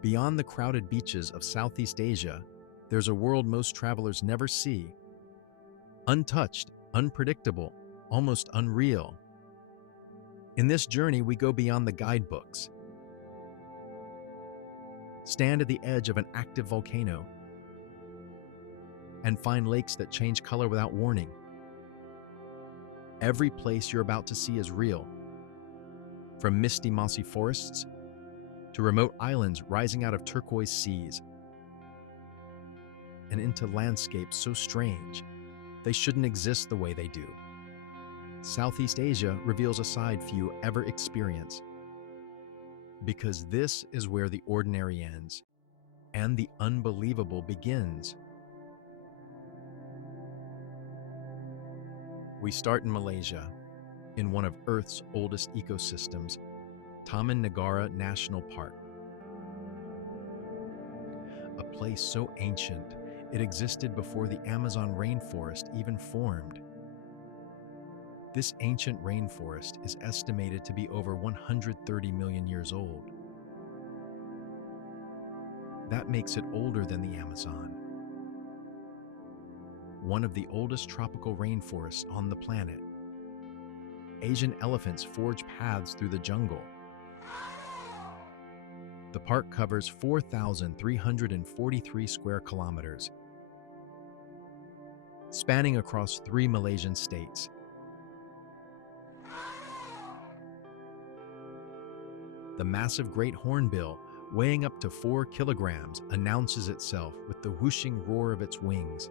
Beyond the crowded beaches of Southeast Asia, there's a world most travelers never see. Untouched, unpredictable, almost unreal. In this journey, we go beyond the guidebooks. Stand at the edge of an active volcano and find lakes that change color without warning. Every place you're about to see is real. From misty mossy forests to remote islands rising out of turquoise seas, and into landscapes so strange they shouldn't exist the way they do. Southeast Asia reveals a side few ever experience, because this is where the ordinary ends and the unbelievable begins. We start in Malaysia, in one of Earth's oldest ecosystems, Taman Negara National Park. A place so ancient, it existed before the Amazon rainforest even formed. This ancient rainforest is estimated to be over 130 million years old. That makes it older than the Amazon, one of the oldest tropical rainforests on the planet. Asian elephants forge paths through the jungle. The park covers 4,343 square kilometers, spanning across 3 Malaysian states. The massive great hornbill, weighing up to 4 kilograms, announces itself with the whooshing roar of its wings.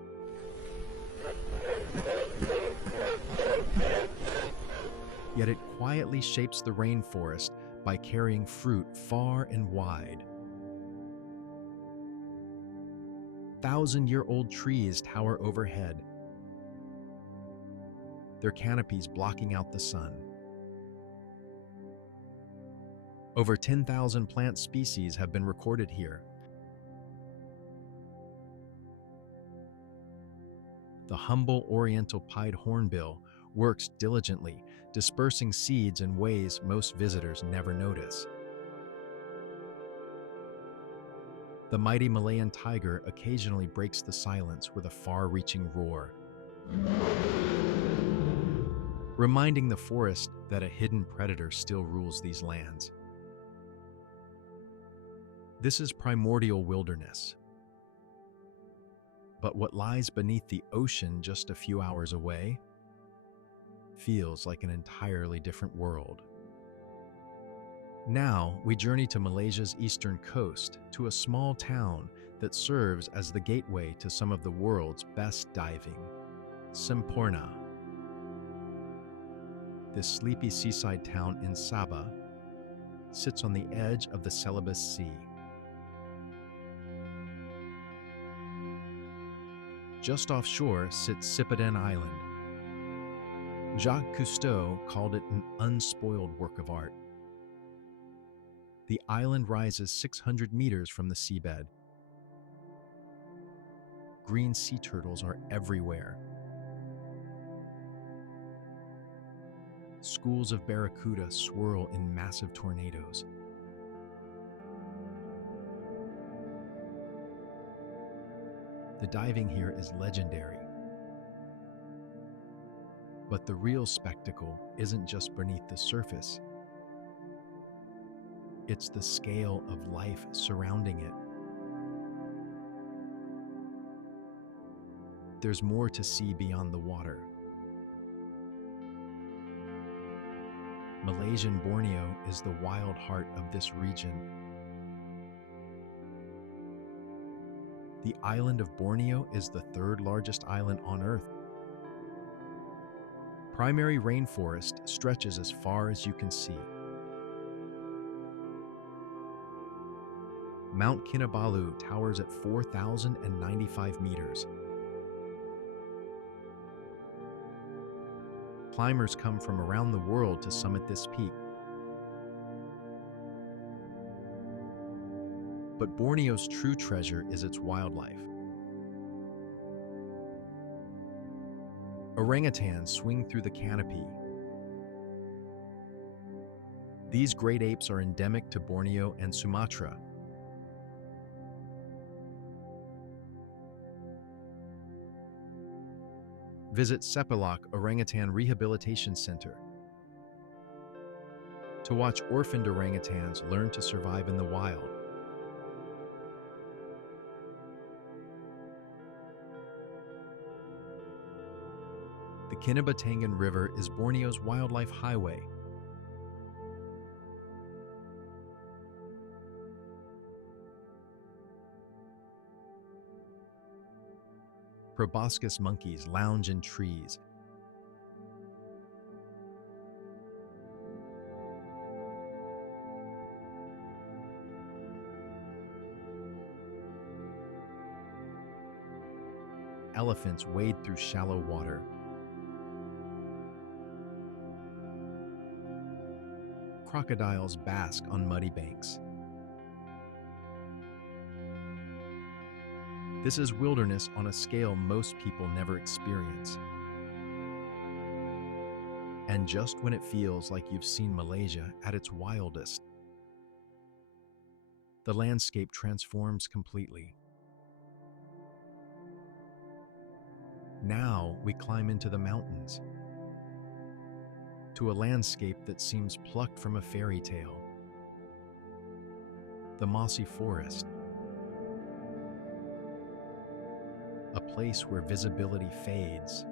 Yet it quietly shapes the rainforest by carrying fruit far and wide. 1,000-year-old trees tower overhead, their canopies blocking out the sun. Over 10,000 plant species have been recorded here. The humble oriental pied hornbill works diligently, dispersing seeds in ways most visitors never notice. The mighty Malayan tiger occasionally breaks the silence with a far-reaching roar, reminding the forest that a hidden predator still rules these lands. This is primordial wilderness. But what lies beneath the ocean just a few hours away feels like an entirely different world. Now, we journey to Malaysia's eastern coast, to a small town that serves as the gateway to some of the world's best diving, Semporna. This sleepy seaside town in Sabah sits on the edge of the Celebes Sea. Just offshore sits Sipadan Island. Jacques Cousteau called it an unspoiled work of art. The island rises 600 meters from the seabed. Green sea turtles are everywhere. Schools of barracuda swirl in massive tornadoes. The diving here is legendary. But the real spectacle isn't just beneath the surface. It's the scale of life surrounding it. There's more to see beyond the water. Malaysian Borneo is the wild heart of this region. The island of Borneo is the 3rd largest island on Earth. Primary rainforest stretches as far as you can see. Mount Kinabalu towers at 4,095 meters. Climbers come from around the world to summit this peak. But Borneo's true treasure is its wildlife. Orangutans swing through the canopy. These great apes are endemic to Borneo and Sumatra. Visit Sepalak Orangutan Rehabilitation Center to watch orphaned orangutans learn to survive in the wild. The Kinabalu River is Borneo's wildlife highway. Proboscis monkeys lounge in trees. Elephants wade through shallow water. Crocodiles bask on muddy banks. This is wilderness on a scale most people never experience. And just when it feels like you've seen Malaysia at its wildest, the landscape transforms completely. Now we climb into the mountains, to a landscape that seems plucked from a fairy tale. The Mossy Forest, a place where visibility fades,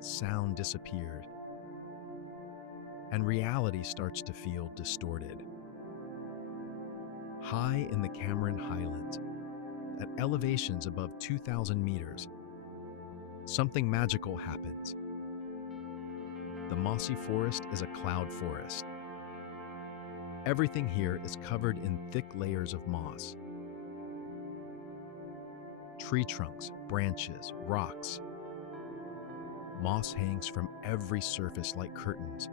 sound disappeared, and reality starts to feel distorted. High in the Cameron Highlands, at elevations above 2,000 meters, something magical happens. The Mossy Forest is a cloud forest. Everything here is covered in thick layers of moss. Tree trunks, branches, rocks. Moss hangs from every surface like curtains.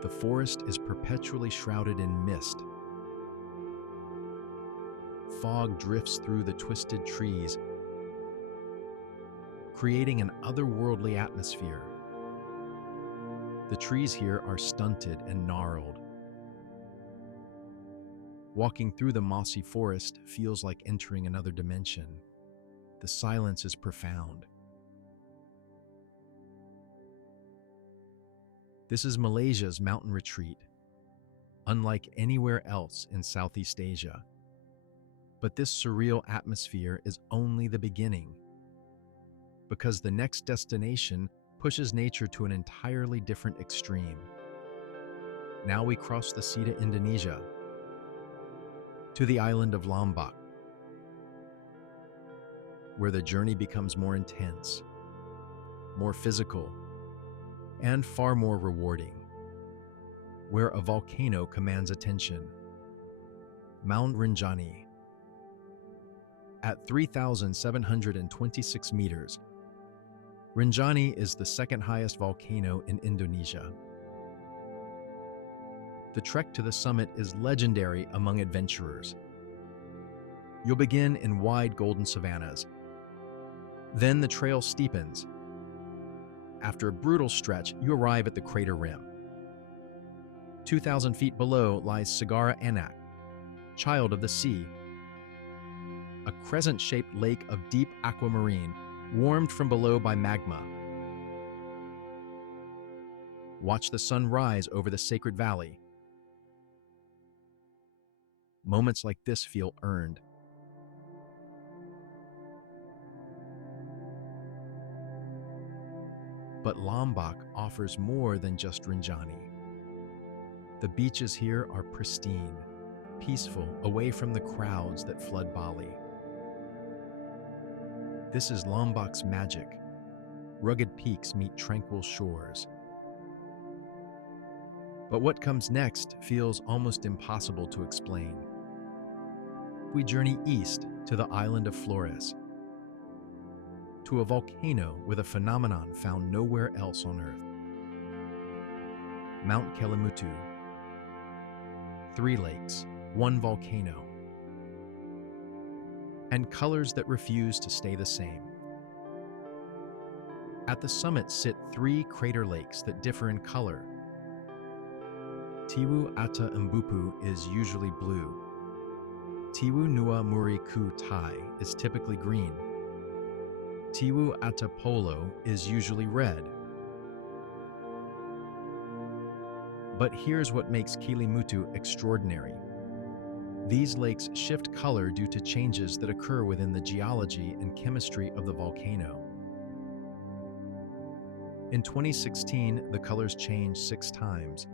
The forest is perpetually shrouded in mist. Fog drifts through the twisted trees, creating an otherworldly atmosphere. The trees here are stunted and gnarled. Walking through the mossy forest feels like entering another dimension. The silence is profound. This is Malaysia's mountain retreat, unlike anywhere else in Southeast Asia. But this surreal atmosphere is only the beginning, because the next destination pushes nature to an entirely different extreme. Now we cross the sea to Indonesia, to the island of Lombok, where the journey becomes more intense, more physical, and far more rewarding, where a volcano commands attention. Mount Rinjani. At 3,726 meters, Rinjani is the second highest volcano in Indonesia. The trek to the summit is legendary among adventurers. You'll begin in wide golden savannas. Then the trail steepens. After a brutal stretch, you arrive at the crater rim. 2,000 feet below lies Segara Anak, child of the sea, a crescent-shaped lake of deep aquamarine, warmed from below by magma. Watch the sun rise over the sacred valley. Moments like this feel earned. But Lombok offers more than just Rinjani. The beaches here are pristine, peaceful, away from the crowds that flood Bali. This is Lombok's magic. Rugged peaks meet tranquil shores. But what comes next feels almost impossible to explain. We journey east to the island of Flores, to a volcano with a phenomenon found nowhere else on Earth. Mount Kelimutu. 3 lakes, 1 volcano, and colors that refuse to stay the same. At the summit sit 3 crater lakes that differ in color. Tiwu Ata Mbupu is usually blue. Tiwu Nua Muri Ku Tai is typically green. Tiwu Atapolo is usually red. But here's what makes Kelimutu extraordinary. These lakes shift color due to changes that occur within the geology and chemistry of the volcano. In 2016, the colors changed 6 times.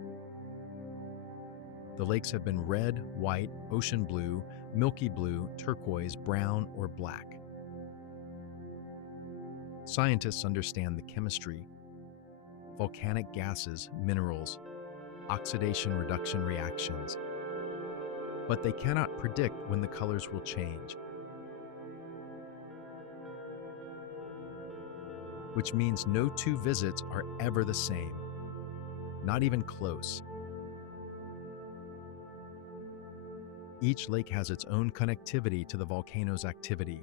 The lakes have been red, white, ocean blue, milky blue, turquoise, brown, or black. Scientists understand the chemistry, volcanic gases, minerals, oxidation-reduction reactions, but they cannot predict when the colors will change, which means no 2 visits are ever the same, not even close. Each lake has its own connectivity to the volcano's activity.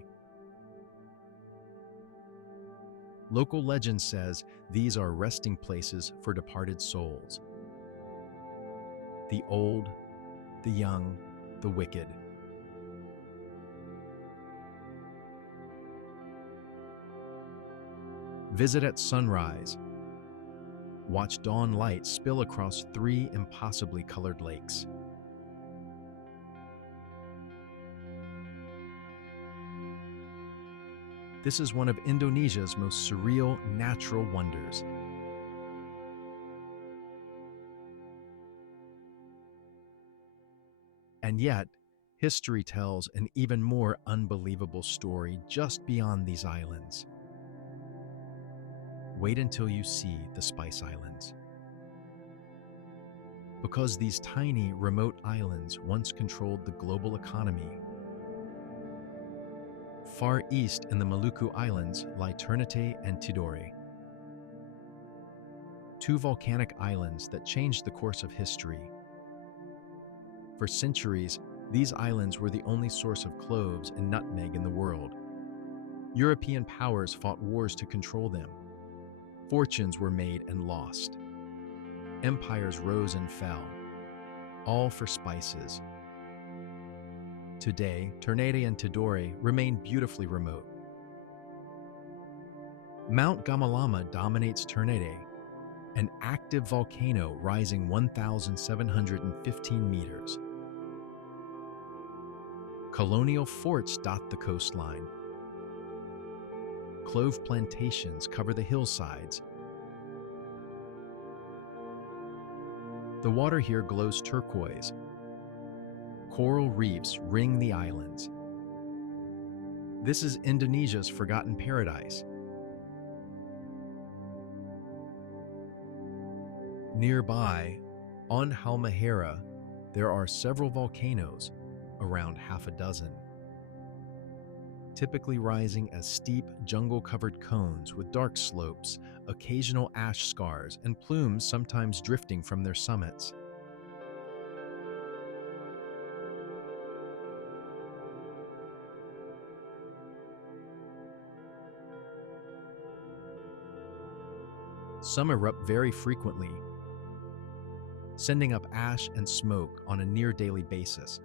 Local legend says these are resting places for departed souls. The old, the young, the wicked. Visit at sunrise. Watch dawn light spill across 3 impossibly colored lakes. This is one of Indonesia's most surreal natural wonders. And yet, history tells an even more unbelievable story just beyond these islands. Wait until you see the Spice Islands. Because these tiny, remote islands once controlled the global economy. Far east in the Maluku Islands lie Ternate and Tidore, 2 volcanic islands that changed the course of history. For centuries, these islands were the only source of cloves and nutmeg in the world. European powers fought wars to control them. Fortunes were made and lost. Empires rose and fell, all for spices. Today, Ternate and Tidore remain beautifully remote. Mount Gamalama dominates Ternate, an active volcano rising 1,715 meters. Colonial forts dot the coastline. Clove plantations cover the hillsides. The water here glows turquoise. Coral reefs ring the islands. This is Indonesia's forgotten paradise. Nearby, on Halmahera, there are several volcanoes, around half a dozen, typically rising as steep, jungle-covered cones with dark slopes, occasional ash scars, and plumes sometimes drifting from their summits. Some erupt very frequently, sending up ash and smoke on a near-daily basis.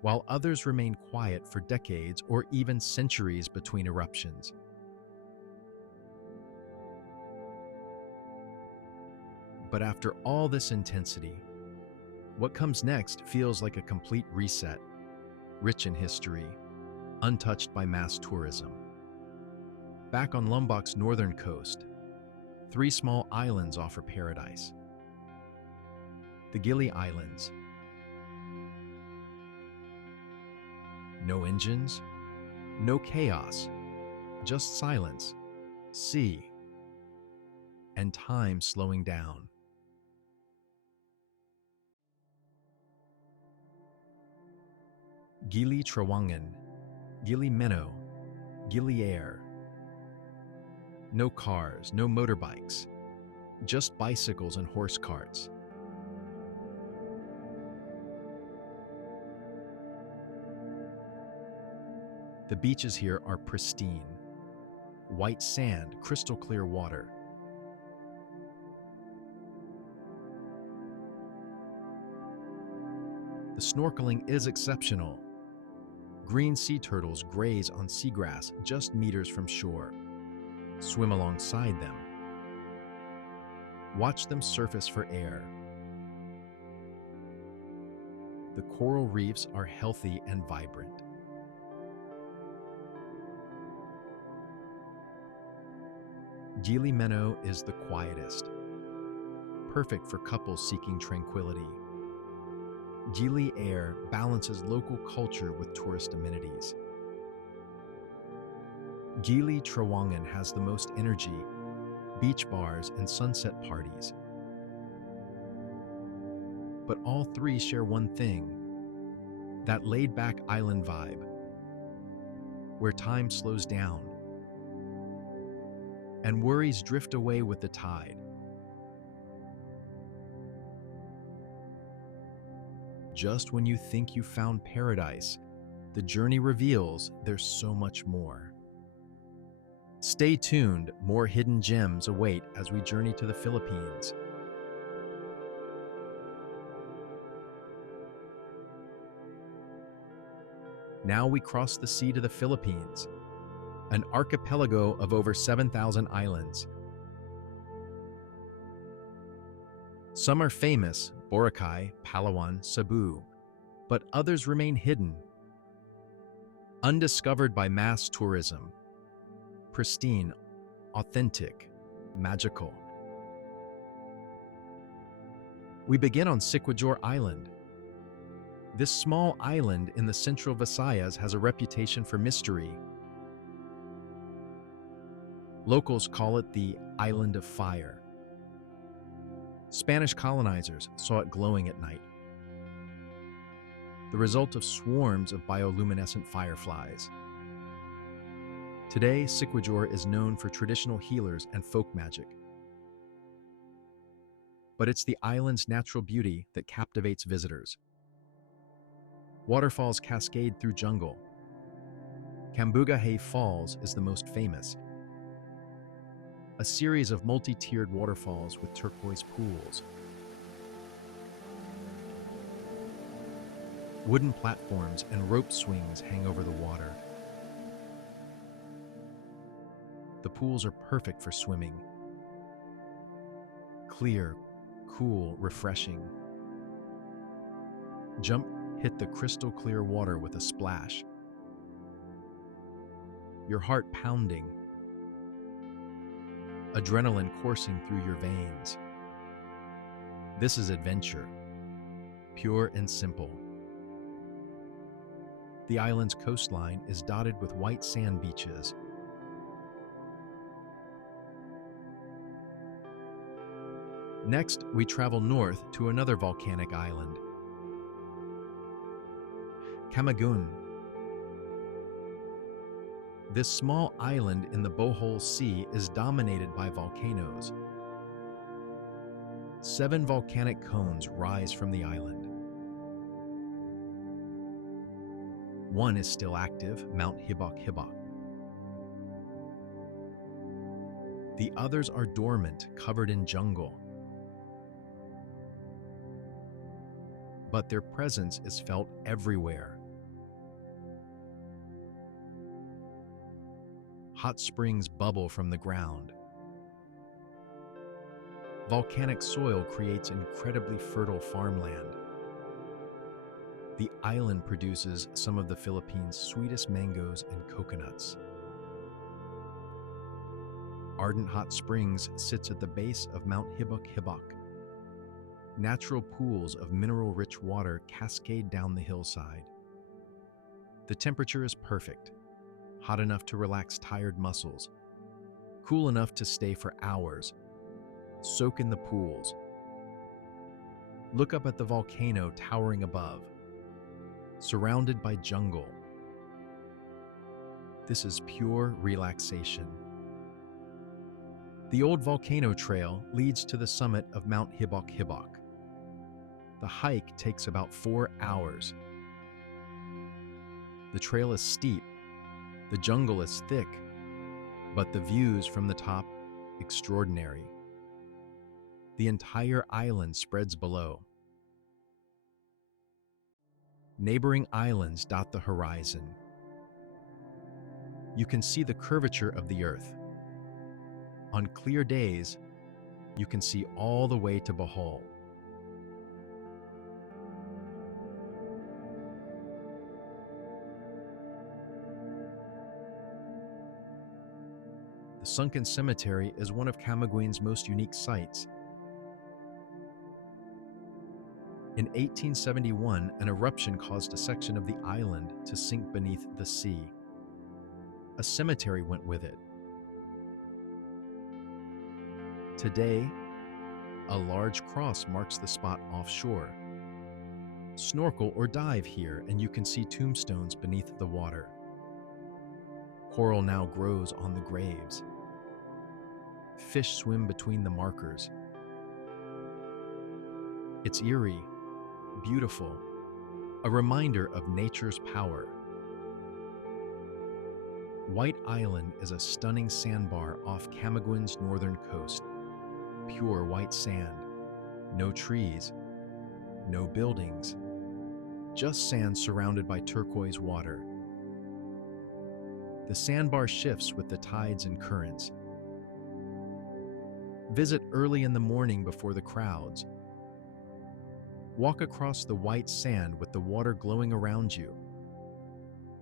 While others remain quiet for decades or even centuries between eruptions. But after all this intensity, what comes next feels like a complete reset, rich in history, untouched by mass tourism. Back on Lombok's northern coast, 3 small islands offer paradise. The Gili Islands. No engines, no chaos, just silence, sea, and time slowing down. Gili Trawangan, Gili Meno, Gili Air. No cars, no motorbikes, just bicycles and horse carts. The beaches here are pristine. White sand, crystal clear water. The snorkeling is exceptional. Green sea turtles graze on seagrass just meters from shore. Swim alongside them. Watch them surface for air. The coral reefs are healthy and vibrant. Gili is the quietest, perfect for couples seeking tranquility. Gili air balances local culture with tourist amenities. Gili Trawangan has the most energy, beach bars and sunset parties. But all three share one thing, that laid-back island vibe, where time slows down and worries drift away with the tide. Just when you think you found paradise, the journey reveals there's so much more. Stay tuned, more hidden gems await as we journey to the Philippines. Now we cross the sea to the Philippines, an archipelago of over 7,000 islands. Some are famous, Boracay, Palawan, Cebu, but others remain hidden, undiscovered by mass tourism. Pristine, authentic, magical. We begin on Siquijor Island. This small island in the central Visayas has a reputation for mystery. Locals call it the Island of Fire. Spanish colonizers saw it glowing at night, the result of swarms of bioluminescent fireflies. Today, Siquijor is known for traditional healers and folk magic. But it's the island's natural beauty that captivates visitors. Waterfalls cascade through jungle. Cambodia Falls is the most famous, a series of multi-tiered waterfalls with turquoise pools. Wooden platforms and rope swings hang over the water. The pools are perfect for swimming. Clear, cool, refreshing. Jump, hit the crystal clear water with a splash. Your heart pounding. Adrenaline coursing through your veins. This is adventure, pure and simple. The island's coastline is dotted with white sand beaches. Next, we travel north to another volcanic island, Cambodia. This small island in the Bohol Sea is dominated by volcanoes. 7 volcanic cones rise from the island. One is still active, Mount Hibok. The others are dormant, covered in jungle. But their presence is felt everywhere. Hot springs bubble from the ground. Volcanic soil creates incredibly fertile farmland. The island produces some of the Philippines' sweetest mangoes and coconuts. Ardent Hot Springs sits at the base of Mount Hibok. Natural pools of mineral-rich water cascade down the hillside. The temperature is perfect, hot enough to relax tired muscles, cool enough to stay for hours. Soak in the pools. Look up at the volcano towering above, surrounded by jungle. This is pure relaxation. The old volcano trail leads to the summit of Mount Hibok. The hike takes about 4 hours. The trail is steep, the jungle is thick, but the views from the top, extraordinary. The entire island spreads below. Neighboring islands dot the horizon. You can see the curvature of the earth. On clear days, you can see all the way to Bohol. The sunken cemetery is one of Cambodia's most unique sights. In 1871, an eruption caused a section of the island to sink beneath the sea. A cemetery went with it. Today, a large cross marks the spot offshore. Snorkel or dive here and you can see tombstones beneath the water. Coral now grows on the graves. Fish swim between the markers. It's eerie, beautiful, a reminder of nature's power. White Island is a stunning sandbar off Camaguin's northern coast. Pure white sand, no trees, no buildings, just sand surrounded by turquoise water. The sandbar shifts with the tides and currents. Visit early in the morning before the crowds. Walk across the white sand with the water glowing around you.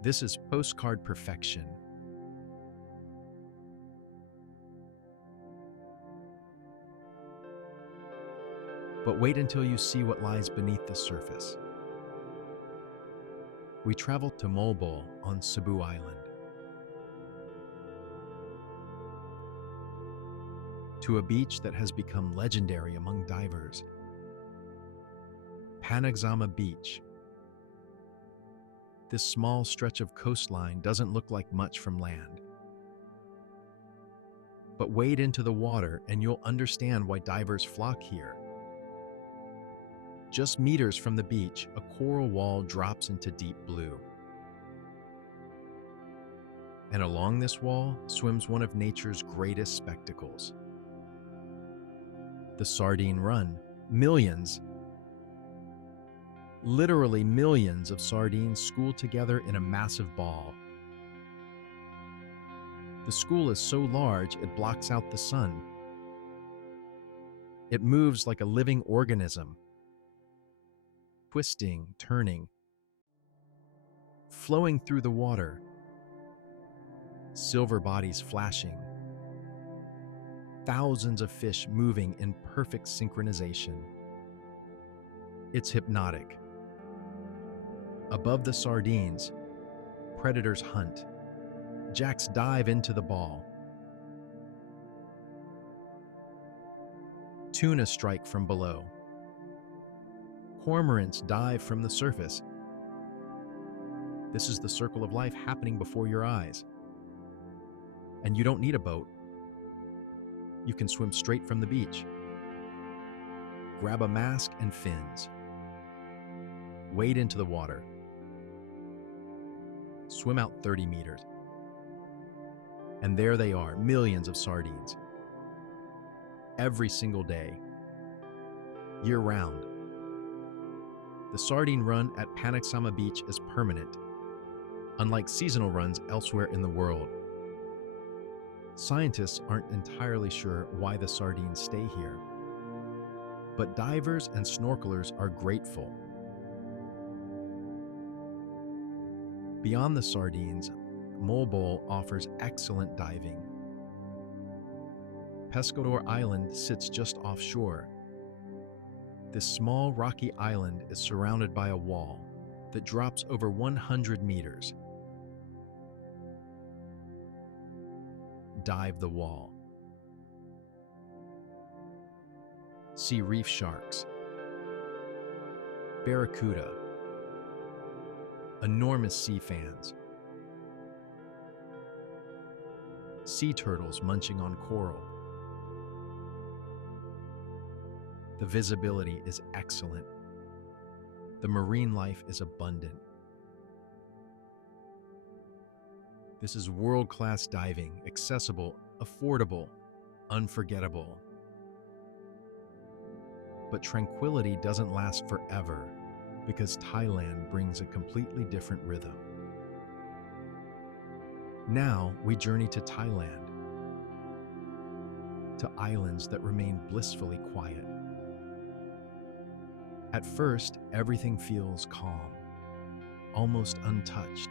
This is postcard perfection. But wait until you see what lies beneath the surface. We traveled to Molbol on Cebu Island. To a beach that has become legendary among divers. Panagsama Beach. This small stretch of coastline doesn't look like much from land. But wade into the water and you'll understand why divers flock here. Just meters from the beach, a coral wall drops into deep blue. And along this wall swims one of nature's greatest spectacles. The Sardine Run. Millions, literally millions of sardines school together in a massive ball. The school is so large it blocks out the sun. It moves like a living organism, twisting, turning, flowing through the water, silver bodies flashing, thousands of fish moving in perfect synchronization. It's hypnotic. Above the sardines, predators hunt. Jacks dive into the ball. Tuna strike from below. Cormorants dive from the surface. This is the circle of life happening before your eyes. And you don't need a boat. You can swim straight from the beach. Grab a mask and fins. Wade into the water. Swim out 30 meters. And there they are, millions of sardines. Every single day, year-round. The sardine run at Panagsama Beach is permanent, unlike seasonal runs elsewhere in the world. Scientists aren't entirely sure why the sardines stay here, but divers and snorkelers are grateful. Beyond the sardines, Molbol offers excellent diving. Pescador Island sits just offshore. This small rocky island is surrounded by a wall that drops over 100 meters. Dive the wall. See reef sharks, barracuda, enormous sea fans, sea turtles munching on coral. The visibility is excellent. The marine life is abundant. This is world-class diving, accessible, affordable, unforgettable. But tranquility doesn't last forever. because Thailand brings a completely different rhythm. Now we journey to Thailand, to islands that remain blissfully quiet. At first, everything feels calm, almost untouched.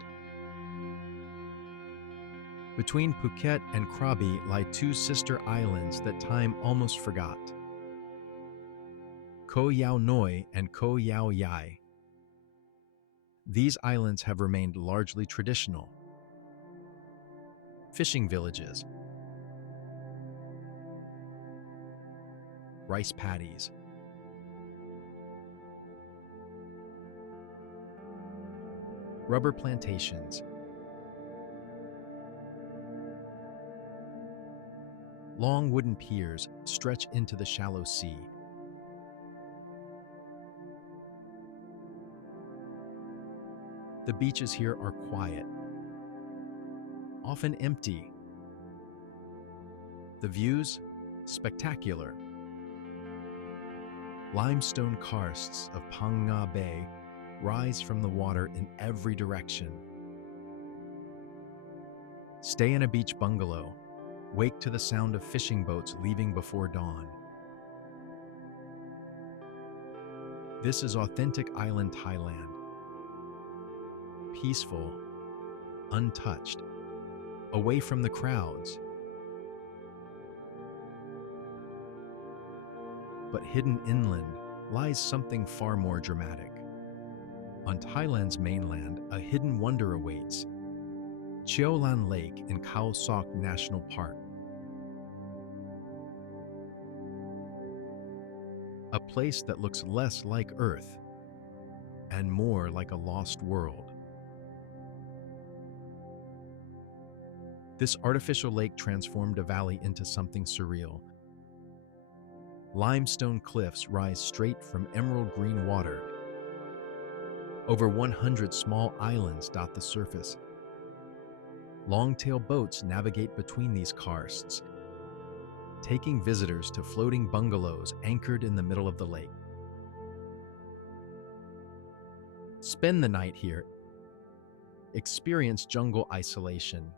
Between Phuket and Krabi lie two sister islands that time almost forgot: Koh Yao Noi and Koh Yao Yai. These islands have remained largely traditional. Fishing villages, rice paddies, rubber plantations, long wooden piers stretch into the shallow sea. The beaches here are quiet, often empty. The views, spectacular. Limestone karsts of Phang Nga Bay rise from the water in every direction. Stay in a beach bungalow, wake to the sound of fishing boats leaving before dawn. This is authentic island Thailand. Peaceful, untouched, away from the crowds. But hidden inland lies something far more dramatic. On Thailand's mainland, a hidden wonder awaits: Cheo Lan Lake in Khao Sok National Park. A place that looks less like Earth and more like a lost world. This artificial lake transformed a valley into something surreal. Limestone cliffs rise straight from emerald green water. Over 100 small islands dot the surface. Long-tail boats navigate between these karsts, taking visitors to floating bungalows anchored in the middle of the lake. Spend the night here. Experience jungle isolation.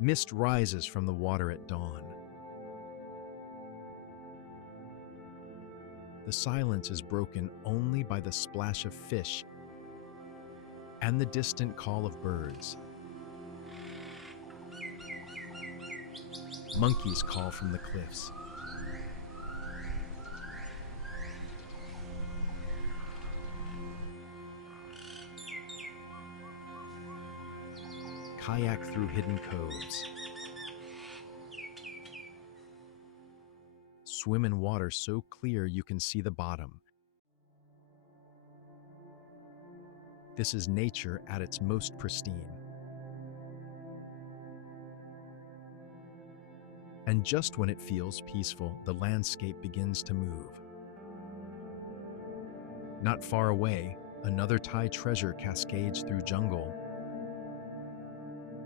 Mist rises from the water at dawn. The silence is broken only by the splash of fish and the distant call of birds. Monkeys call from the cliffs. Kayak through hidden coves. Swim in water so clear you can see the bottom. This is nature at its most pristine. And just when it feels peaceful, the landscape begins to move. Not far away, another Thai treasure cascades through jungle.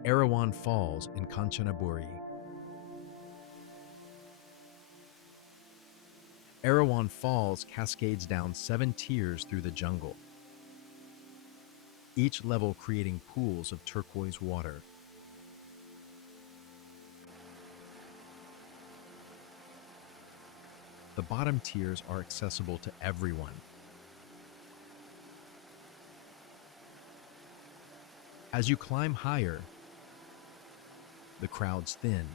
Erawan Falls in Kanchanaburi. Erawan Falls cascades down 7 tiers through the jungle, each level creating pools of turquoise water. The bottom tiers are accessible to everyone. As you climb higher, the crowds thin.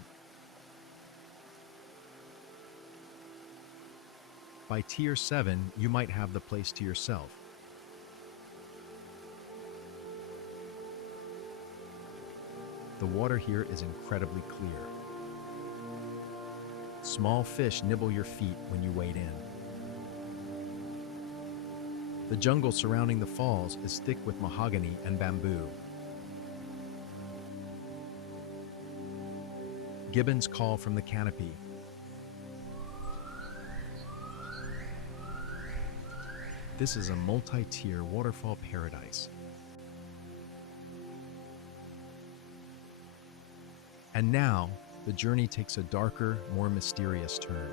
By tier 7, you might have the place to yourself. The water here is incredibly clear. Small fish nibble your feet when you wade in. The jungle surrounding the falls is thick with mahogany and bamboo. Gibbons call from the canopy. This is a multi-tier waterfall paradise. And now, the journey takes a darker, more mysterious turn.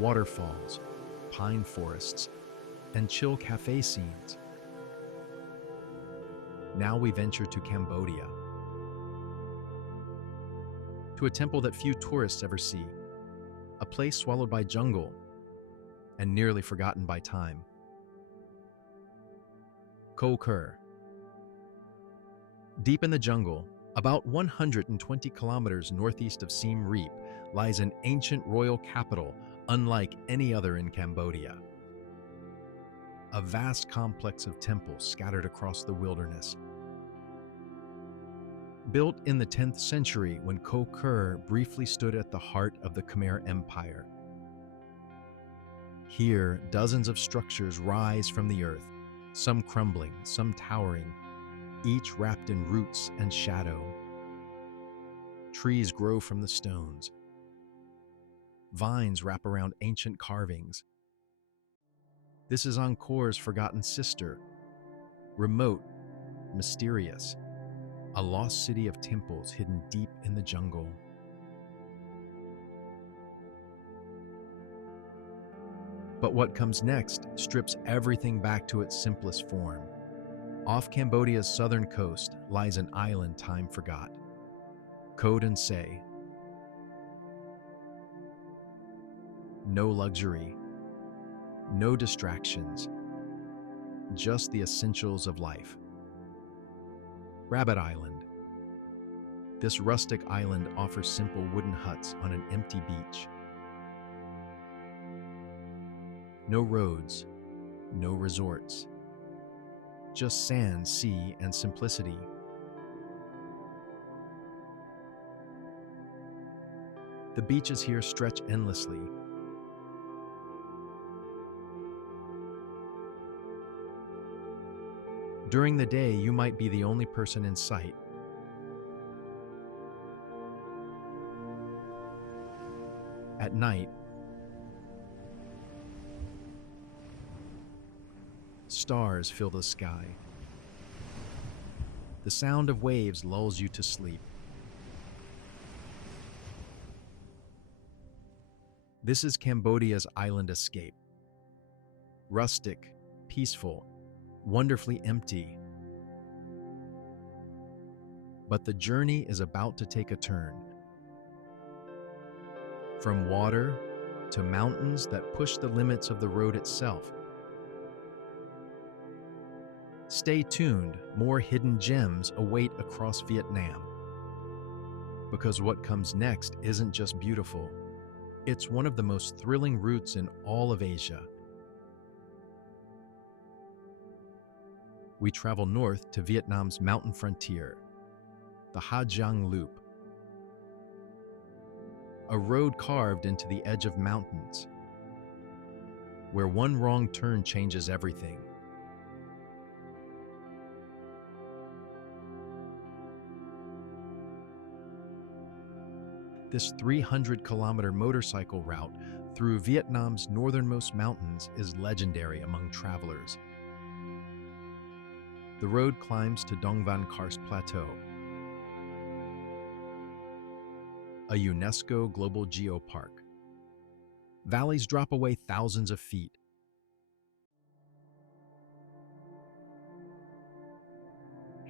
waterfalls, pine forests, and chill cafe scenes. Now we venture to Cambodia, to a temple that few tourists ever see, a place swallowed by jungle and nearly forgotten by time. Khao Khur. Deep in the jungle, about 120 kilometers northeast of Siem Reap, lies an ancient royal capital unlike any other in Cambodia. A vast complex of temples scattered across the wilderness. Built in the 10th century when Khao Khur briefly stood at the heart of the Khmer Empire. Here, dozens of structures rise from the earth, some crumbling, some towering, each wrapped in roots and shadow. Trees grow from the stones. Vines wrap around ancient carvings. This is Angkor's forgotten sister, remote, mysterious, a lost city of temples hidden deep in the jungle. But what comes next strips everything back to its simplest form. Off Cambodia's southern coast lies an island time forgot, Khao Se. No luxury, no distractions, just the essentials of life. Rabbit Island. This rustic island offers simple wooden huts on an empty beach. No roads, no resorts, just sand, sea, and simplicity. The beaches here stretch endlessly. During the day, you might be the only person in sight. At night, stars fill the sky. The sound of waves lulls you to sleep. This is Cambodia's island escape. Rustic, peaceful, wonderfully empty. But the journey is about to take a turn. From water to mountains that push the limits of the road itself. Stay tuned, more hidden gems await across Vietnam. Because what comes next isn't just beautiful, it's one of the most thrilling routes in all of Asia. We travel north to Vietnam's mountain frontier, the Ha Giang Loop. A road carved into the edge of mountains, where one wrong turn changes everything. This 300-kilometer motorcycle route through Vietnam's northernmost mountains is legendary among travelers. The road climbs to Dong Van Karst Plateau, a UNESCO Global Geopark. Valleys drop away thousands of feet.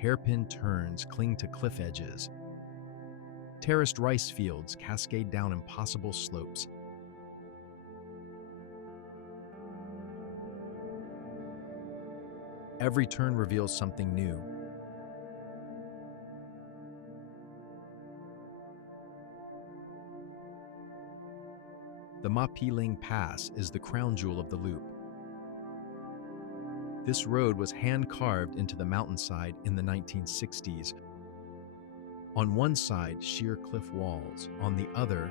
Hairpin turns cling to cliff edges. Terraced rice fields cascade down impossible slopes. Every turn reveals something new. The Ma Piling Pass is the crown jewel of the loop. This road was hand-carved into the mountainside in the 1960s. On one side, sheer cliff walls. On the other,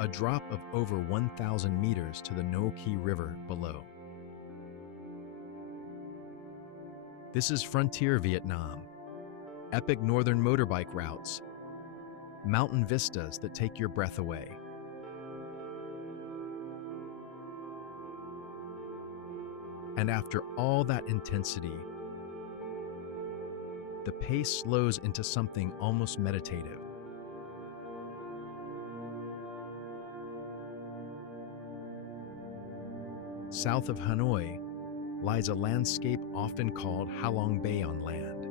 a drop of over 1,000 meters to the No Key River below. This is frontier Vietnam. Epic northern motorbike routes. Mountain vistas that take your breath away. And after all that intensity, the pace slows into something almost meditative. South of Hanoi lies a landscape often called Halong Bay on land,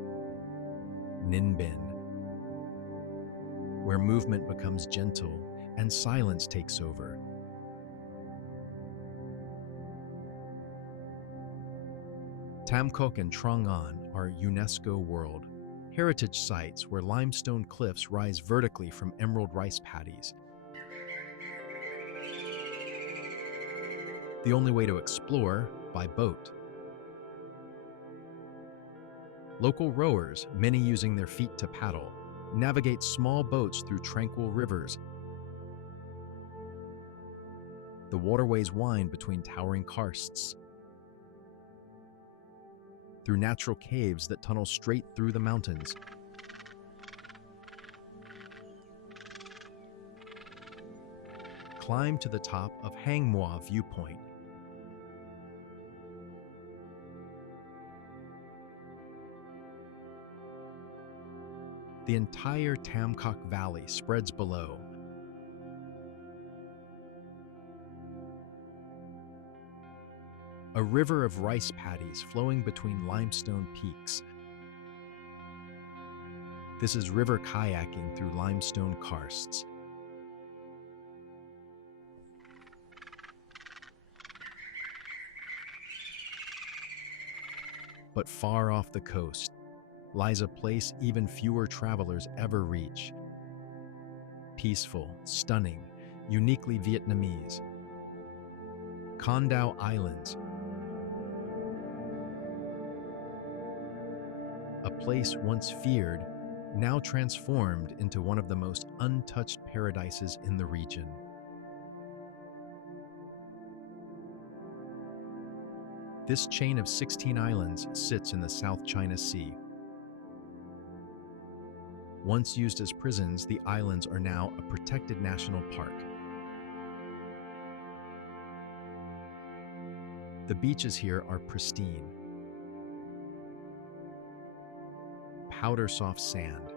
Ninh Bình, where movement becomes gentle and silence takes over. Tam Kok and Trong An are UNESCO World Heritage Sites where limestone cliffs rise vertically from emerald rice paddies. The only way to explore, by boat. Local rowers, many using their feet to paddle, navigate small boats through tranquil rivers. The waterways wind between towering karsts, through natural caves that tunnel straight through the mountains. Climb to the top of Hang Mua Viewpoint. The entire Tam Kok Valley spreads below. A river of rice paddies flowing between limestone peaks. This is river kayaking through limestone karsts. But far off the coast lies a place even fewer travelers ever reach. Peaceful, stunning, uniquely Vietnamese. Con Dao Islands. A place once feared, now transformed into one of the most untouched paradises in the region. This chain of 16 islands sits in the South China Sea. Once used as prisons, the islands are now a protected national park. The beaches here are pristine. Powder soft sand.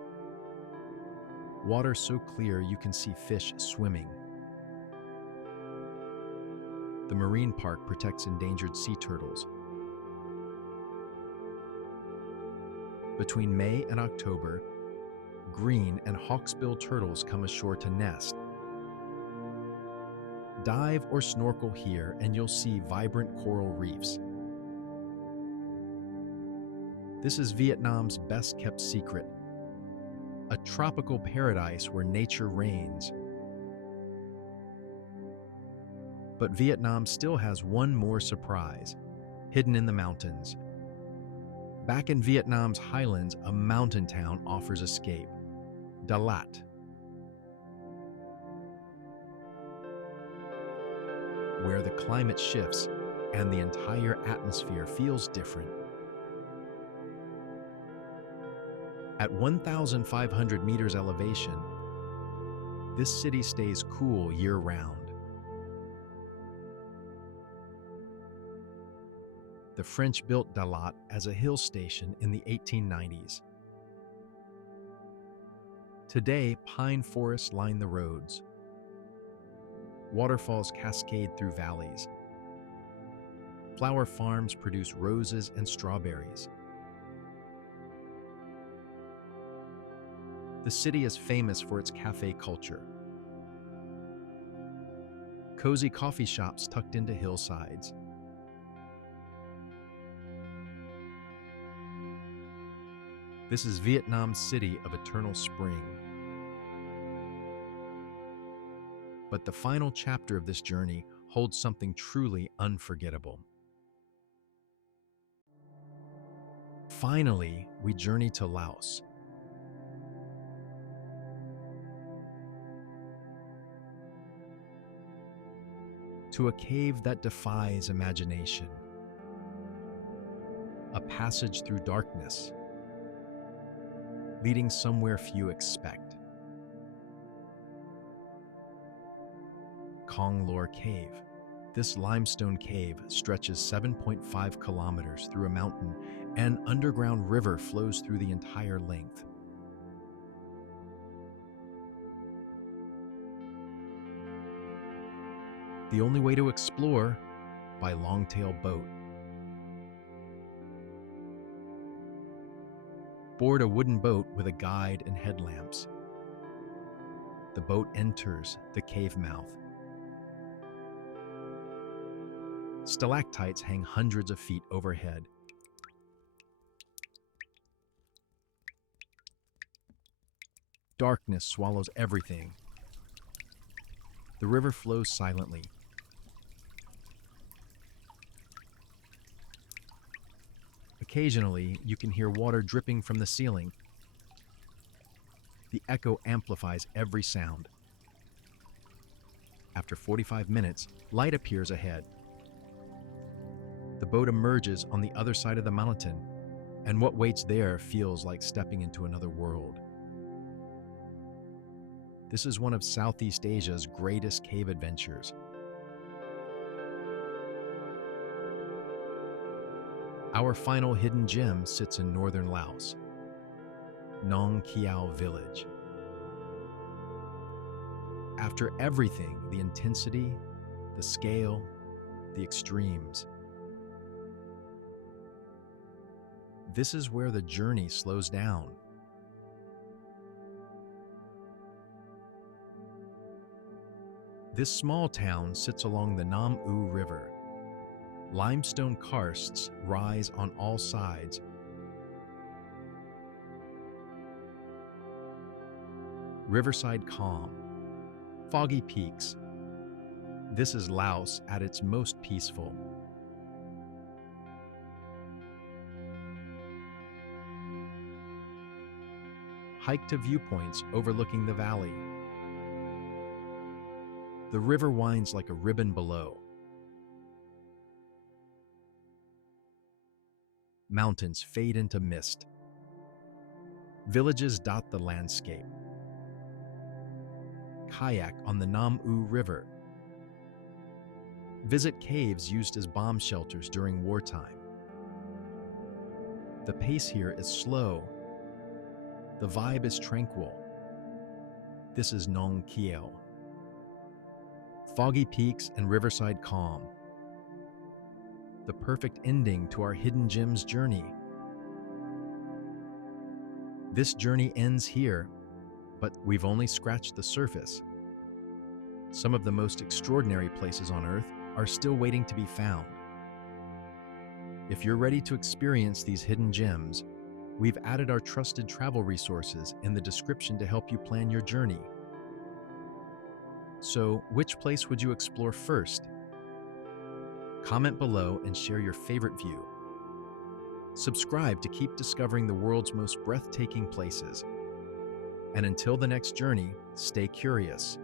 Water so clear you can see fish swimming. The marine park protects endangered sea turtles. Between May and October, green and hawksbill turtles come ashore to nest. Dive or snorkel here and you'll see vibrant coral reefs. This is Vietnam's best-kept secret, a tropical paradise where nature reigns. But Vietnam still has one more surprise, hidden in the mountains. Back in Vietnam's highlands, a mountain town offers escape, Dalat. Where the climate shifts and the entire atmosphere feels different. At 1,500 meters elevation, this city stays cool year-round. The French built Dalat as a hill station in the 1890s. Today, pine forests line the roads. Waterfalls cascade through valleys. Flower farms produce roses and strawberries. The city is famous for its cafe culture. Cozy coffee shops tucked into hillsides. This is Vietnam's city of eternal spring. But the final chapter of this journey holds something truly unforgettable. Finally, we journey to Laos. To a cave that defies imagination. A passage through darkness, leading somewhere few expect. Kong Lor Cave. This limestone cave stretches 7.5 kilometers through a mountain, and an underground river flows through the entire length. The only way to explore, by longtail boat. Board a wooden boat with a guide and headlamps. The boat enters the cave mouth. Stalactites hang hundreds of feet overhead. Darkness swallows everything. The river flows silently. Occasionally, you can hear water dripping from the ceiling. The echo amplifies every sound. After 45 minutes, light appears ahead. The boat emerges on the other side of the mountain, and what waits there feels like stepping into another world. This is one of Southeast Asia's greatest cave adventures. Our final hidden gem sits in northern Laos, Nong Khiao village. After everything, the intensity, the scale, the extremes, this is where the journey slows down. This small town sits along the Nam U River. Limestone karsts rise on all sides. Riverside calm, foggy peaks. This is Laos at its most peaceful. Hike to viewpoints overlooking the valley. The river winds like a ribbon below. Mountains fade into mist. Villages dot the landscape. Kayak on the Nam U River. Visit caves used as bomb shelters during wartime. The pace here is slow. The vibe is tranquil. This is Nong Khiao. Foggy peaks and riverside calm. The perfect ending to our hidden gems journey. This journey ends here, but we've only scratched the surface. Some of the most extraordinary places on Earth are still waiting to be found. If you're ready to experience these hidden gems, we've added our trusted travel resources in the description to help you plan your journey. So, which place would you explore first? Comment below and share your favorite view. Subscribe to keep discovering the world's most breathtaking places. And until the next journey, stay curious.